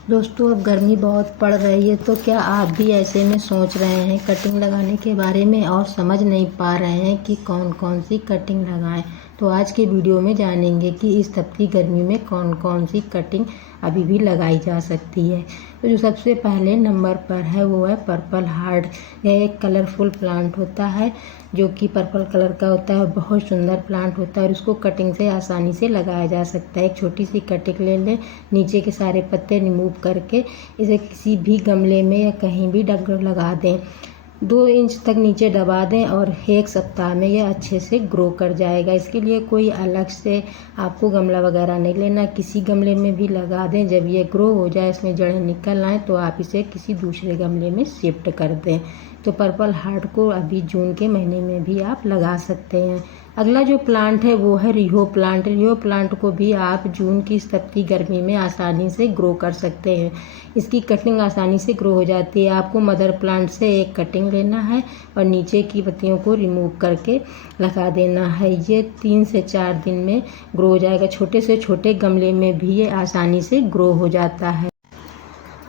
दोस्तों, अब गर्मी बहुत पड़ रही है तो क्या आप भी ऐसे में सोच रहे हैं कटिंग लगाने के बारे में और समझ नहीं पा रहे हैं कि कौन कौन सी कटिंग लगाएं। तो आज के वीडियो में जानेंगे कि इस तपती गर्मी में कौन कौन सी कटिंग अभी भी लगाई जा सकती है। तो जो सबसे पहले नंबर पर है वो है पर्पल हार्ट। यह एक कलरफुल प्लांट होता है जो कि पर्पल कलर का होता है। बहुत सुंदर प्लांट होता है और उसको कटिंग से आसानी से लगाया जा सकता है। एक छोटी सी कटिंग ले लें, नीचे के सारे पत्ते रिमूव करके इसे किसी भी गमले में या कहीं भी लगा दें। 2 इंच तक नीचे दबा दें और 1 सप्ताह में यह अच्छे से ग्रो कर जाएगा। इसके लिए कोई अलग से आपको गमला वगैरह नहीं लेना, किसी गमले में भी लगा दें। जब ये ग्रो हो जाए, इसमें जड़ें निकल आएँ तो आप इसे किसी दूसरे गमले में शिफ्ट कर दें। तो पर्पल हार्ट को अभी जून के महीने में भी आप लगा सकते हैं। अगला जो प्लांट है वो है रिहो प्लांट। रिहो प्लांट को भी आप जून की इस तपती गर्मी में आसानी से ग्रो कर सकते हैं। इसकी कटिंग आसानी से ग्रो हो जाती है। आपको मदर प्लांट से एक कटिंग लेना है और नीचे की पत्तियों को रिमूव करके लगा देना है। ये 3 से 4 दिन में ग्रो हो जाएगा। छोटे से छोटे गमले में भी ये आसानी से ग्रो हो जाता है।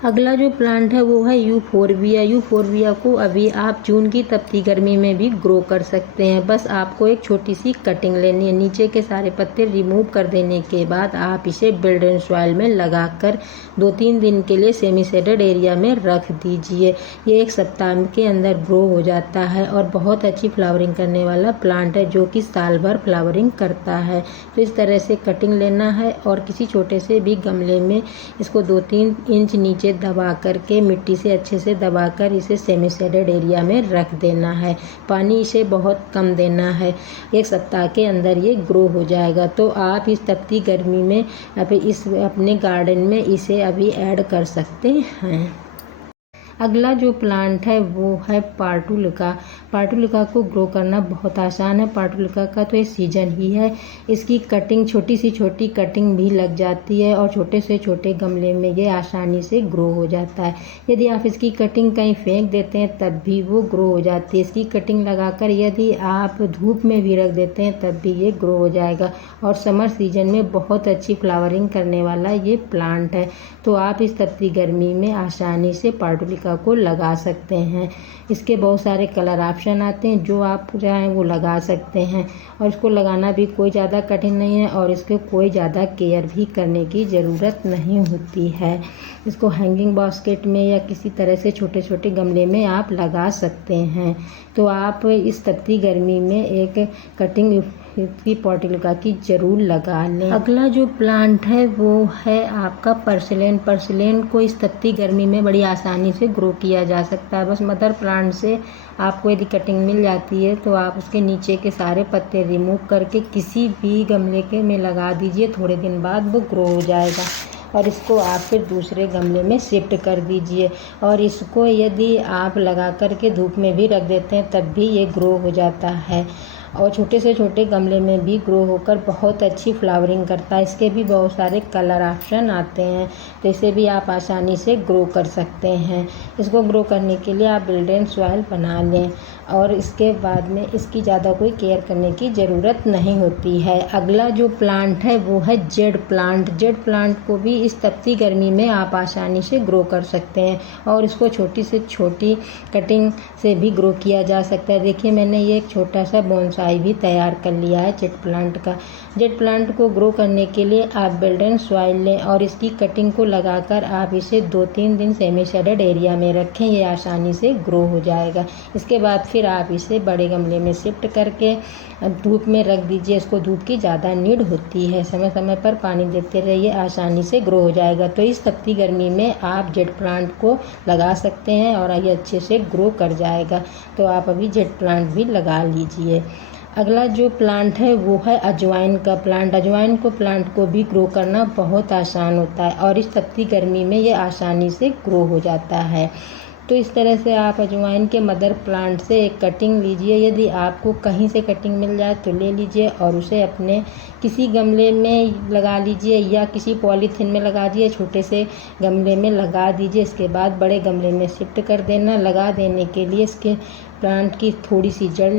अगला जो प्लांट है वो है यूफोरबिया। यूफोरबिया को अभी आप जून की तपती गर्मी में भी ग्रो कर सकते हैं। बस आपको एक छोटी सी कटिंग लेनी है। नीचे के सारे पत्ते रिमूव कर देने के बाद आप इसे बिल्ड एंड सॉइल में लगाकर 2-3 दिन के लिए सेमी शेडेड एरिया में रख दीजिए। ये 1 सप्ताह के अंदर ग्रो हो जाता है और बहुत अच्छी फ्लावरिंग करने वाला प्लांट है जो कि साल भर फ्लावरिंग करता है। तो इस तरह से कटिंग लेना है और किसी छोटे से भी गमले में इसको 2-3 इंच नीचे दबा करके मिट्टी से अच्छे से दबाकर इसे सेमी शेडेड एरिया में रख देना है। पानी इसे बहुत कम देना है। 1 सप्ताह के अंदर ये ग्रो हो जाएगा। तो आप इस तपती गर्मी में अपने गार्डन में इसे अभी ऐड कर सकते हैं। अगला जो प्लांट है वो है पार्टुलिका। पार्टुलिका को ग्रो करना बहुत आसान है। पार्टुलिका का तो ये सीजन ही है। इसकी कटिंग छोटी सी छोटी कटिंग भी लग जाती है और छोटे से छोटे गमले में ये आसानी से ग्रो हो जाता है। यदि आप इसकी कटिंग कहीं फेंक देते हैं तब भी वो ग्रो हो जाती है। इसकी कटिंग लगाकर यदि आप धूप में भी रख देते हैं तब भी ये ग्रो हो जाएगा और समर सीजन में बहुत अच्छी फ्लावरिंग करने वाला ये प्लांट है। तो आप इस तपती गर्मी में आसानी से पार्टुलिका को लगा सकते हैं। इसके बहुत सारे कलर ऑप्शन आते हैं, जो आप चाहें वो लगा सकते हैं और इसको लगाना भी कोई ज़्यादा कठिन नहीं है और इसके कोई ज़्यादा केयर भी करने की ज़रूरत नहीं होती है। इसको हैंगिंग बास्केट में या किसी तरह से छोटे छोटे गमले में आप लगा सकते हैं। तो आप इस तपती गर्मी में एक कटिंग की पार्टुलिका की जरूर लगा लें। अगला जो प्लांट है वो है आपका पर्सिलेन। पर्सिलेन को इस तपती गर्मी में बड़ी आसानी से ग्रो किया जा सकता है। बस मदर प्लांट से आपको यदि कटिंग मिल जाती है तो आप उसके नीचे के सारे पत्ते रिमूव करके किसी भी गमले के में लगा दीजिए। थोड़े दिन बाद वो ग्रो हो जाएगा और इसको आप फिर दूसरे गमले में शिफ्ट कर दीजिए। और इसको यदि आप लगा करके धूप में भी रख देते हैं तब भी ये ग्रो हो जाता है और छोटे से छोटे गमले में भी ग्रो होकर बहुत अच्छी फ्लावरिंग करता है। इसके भी बहुत सारे कलर ऑप्शन आते हैं, तो इसे भी आप आसानी से ग्रो कर सकते हैं। इसको ग्रो करने के लिए आप बिल्ड एंड सॉइल बना लें और इसके बाद में इसकी ज़्यादा कोई केयर करने की ज़रूरत नहीं होती है। अगला जो प्लांट है वो है जेड प्लांट। जेड प्लांट को भी इस तपती गर्मी में आप आसानी से ग्रो कर सकते हैं और इसको छोटी से छोटी कटिंग से भी ग्रो किया जा सकता है। देखिए, मैंने ये एक छोटा सा बोनसाई भी तैयार कर लिया है जेड प्लांट का। जेड प्लांट को ग्रो करने के लिए आप बिल्ड एंड सॉइल लें और इसकी कटिंग को लगाकर आप इसे 2-3 दिन सेमी शेडेड एरिया में रखें। ये आसानी से ग्रो हो जाएगा। इसके बाद फिर आप इसे बड़े गमले में शिफ्ट करके धूप में रख दीजिए। इसको धूप की ज़्यादा नीड होती है। समय समय पर पानी देते रहिए, आसानी से ग्रो हो जाएगा। तो इस तपती गर्मी में आप जेड प्लांट को लगा सकते हैं और ये अच्छे से ग्रो कर जाएगा। तो आप अभी जेड प्लांट भी लगा लीजिए। अगला जो प्लांट है वो है अजवाइन का प्लांट। अजवाइन को प्लांट को भी ग्रो करना बहुत आसान होता है और इस तपती गर्मी में ये आसानी से ग्रो हो जाता है। तो इस तरह से आप अजवाइन के मदर प्लांट से एक कटिंग लीजिए। यदि आपको कहीं से कटिंग मिल जाए तो ले लीजिए और उसे अपने किसी गमले में लगा लीजिए या किसी पॉलीथीन में लगा दिए, छोटे से गमले में लगा दीजिए। इसके बाद बड़े गमले में शिफ्ट कर देना। लगा देने के लिए इसके प्लांट की थोड़ी सी जड़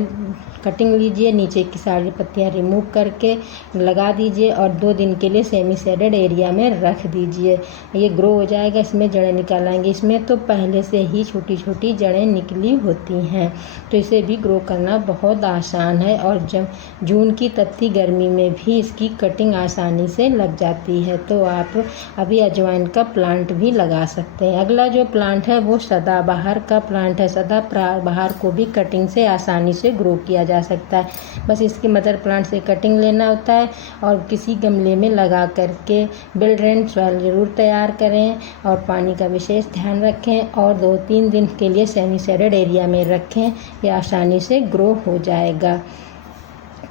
कटिंग लीजिए, नीचे की सारी पत्तियां रिमूव करके लगा दीजिए और 2 दिन के लिए सेमी शेडेड एरिया में रख दीजिए। ये ग्रो हो जाएगा, इसमें जड़ें निकल आएंगी। इसमें तो पहले से ही छोटी छोटी जड़ें निकली होती हैं, तो इसे भी ग्रो करना बहुत आसान है और जब जून की तपती गर्मी में भी इसकी कटिंग आसानी से लग जाती है। तो आप अभी अजवाइन का प्लांट भी लगा सकते हैं। अगला जो प्लांट है वो सदाबहार का प्लांट है। सदाबहार को भी कटिंग से आसानी से ग्रो किया जा सकता है। बस इसके मदर प्लांट से कटिंग लेना होता है और किसी गमले में लगा करके वेल ड्रेन्ड सॉइल ज़रूर तैयार करें और पानी का विशेष ध्यान रखें और 2-3 दिन के लिए सेमी शेडेड एरिया में रखें। यह आसानी से ग्रो हो जाएगा।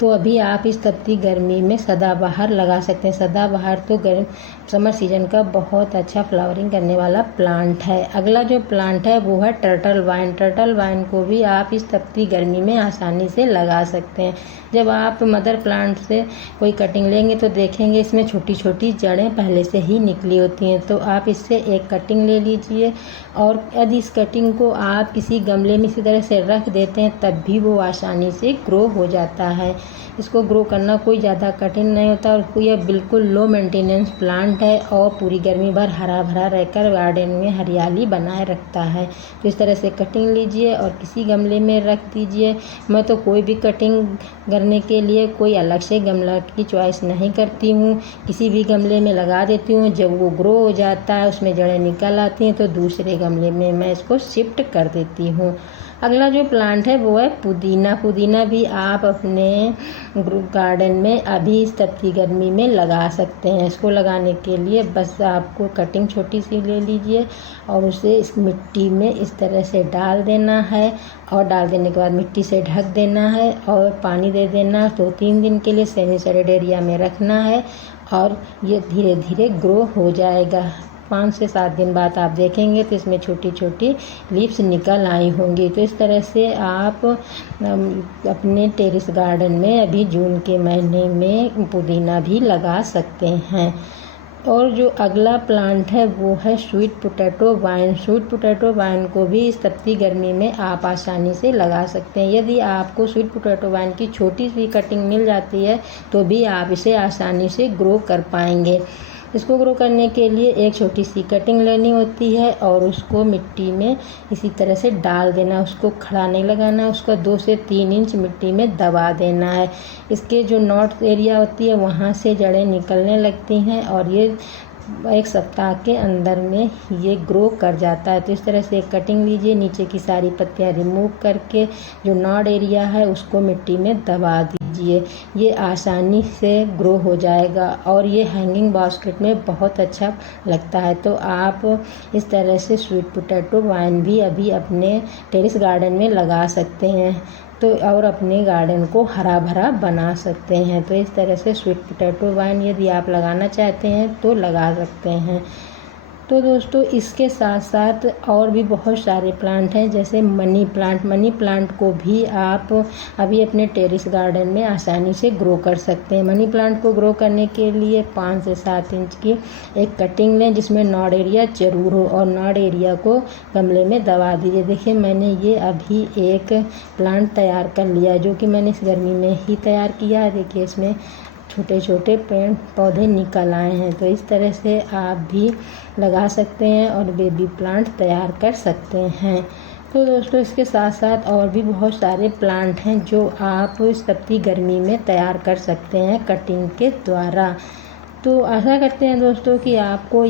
तो अभी आप इस तपती गर्मी में सदाबहार लगा सकते हैं। सदाबहार तो समर सीजन का बहुत अच्छा फ्लावरिंग करने वाला प्लांट है। अगला जो प्लांट है वो है टर्टल वाइन। टर्टल वाइन को भी आप इस तपती गर्मी में आसानी से लगा सकते हैं। जब आप मदर प्लांट से कोई कटिंग लेंगे तो देखेंगे इसमें छोटी छोटी जड़ें पहले से ही निकली होती हैं। तो आप इससे एक कटिंग ले लीजिए और यदि इस कटिंग को आप किसी गमले में इसी तरह से रख देते हैं तब भी वो आसानी से ग्रो हो जाता है। इसको ग्रो करना कोई ज़्यादा कठिन नहीं होता और यह बिल्कुल लो मेंटेनेंस प्लांट है और पूरी गर्मी भर हरा भरा रहकर गार्डन में हरियाली बनाए रखता है। तो इस तरह से कटिंग लीजिए और किसी गमले में रख दीजिए। मैं तो कोई भी कटिंग करने के लिए कोई अलग से गमला की चॉइस नहीं करती हूँ, किसी भी गमले में लगा देती हूँ। जब वो ग्रो हो जाता है, उसमें जड़ें निकल आती हैं, तो दूसरे गमले में मैं इसको शिफ्ट कर देती हूँ। अगला जो प्लांट है वो है पुदीना। पुदीना भी आप अपने गार्डन में अभी इस तपती गर्मी में लगा सकते हैं। इसको लगाने के लिए बस आपको कटिंग छोटी सी ले लीजिए और उसे इस मिट्टी में इस तरह से डाल देना है और डाल देने के बाद मिट्टी से ढक देना है और पानी दे देना। 2-3 दिन के लिए सेमी शेडेड एरिया में रखना है और ये धीरे धीरे ग्रो हो जाएगा। 5 से 7 दिन बाद आप देखेंगे तो इसमें छोटी छोटी लीव्स निकल आई होंगी। तो इस तरह से आप अपने टेरेस गार्डन में अभी जून के महीने में पुदीना भी लगा सकते हैं। और जो अगला प्लांट है वो है sweet potato wine. Sweet potato wine को भी इस तपती गर्मी में आप आसानी से लगा सकते हैं। यदि आपको स्वीट पोटैटो वाइन की छोटी सी कटिंग मिल जाती है तो भी आप इसे आसानी से ग्रो कर पाएंगे। इसको ग्रो करने के लिए एक छोटी सी कटिंग लेनी होती है और उसको मिट्टी में इसी तरह से डाल देना। उसको खड़ा नहीं लगाना, उसका 2 से 3 इंच मिट्टी में दबा देना है। इसके जो नॉट एरिया होती है वहाँ से जड़ें निकलने लगती हैं और ये 1 सप्ताह के अंदर में ये ग्रो कर जाता है। तो इस तरह से एक कटिंग लीजिए, नीचे की सारी पत्तियां रिमूव करके जो नॉड एरिया है उसको मिट्टी में दबा दीजिए। ये आसानी से ग्रो हो जाएगा और ये हैंगिंग बास्केट में बहुत अच्छा लगता है। तो आप इस तरह से स्वीट पोटैटो वाइन भी अभी अपने टेरेस गार्डन में लगा सकते हैं तो और अपने गार्डन को हरा भरा बना सकते हैं। तो इस तरह से स्वीट पोटैटो वाइन यदि आप लगाना चाहते हैं तो लगा सकते हैं। तो दोस्तों इसके साथ साथ और भी बहुत सारे प्लांट हैं जैसे मनी प्लांट। मनी प्लांट को भी आप अभी अपने टेरेस गार्डन में आसानी से ग्रो कर सकते हैं। मनी प्लांट को ग्रो करने के लिए 5 से 7 इंच की एक कटिंग लें जिसमें नॉड एरिया जरूर हो और नॉड एरिया को गमले में दबा दीजिए। देखिए मैंने ये अभी एक प्लांट तैयार कर लिया जो कि मैंने इस गर्मी में ही तैयार किया है। देखिए इसमें छोटे छोटे पेड़ पौधे निकल आए हैं। तो इस तरह से आप भी लगा सकते हैं और बेबी प्लांट तैयार कर सकते हैं। तो दोस्तों इसके साथ साथ और भी बहुत सारे प्लांट हैं जो आप इस तपती गर्मी में तैयार कर सकते हैं कटिंग के द्वारा। तो आशा करते हैं दोस्तों कि आपको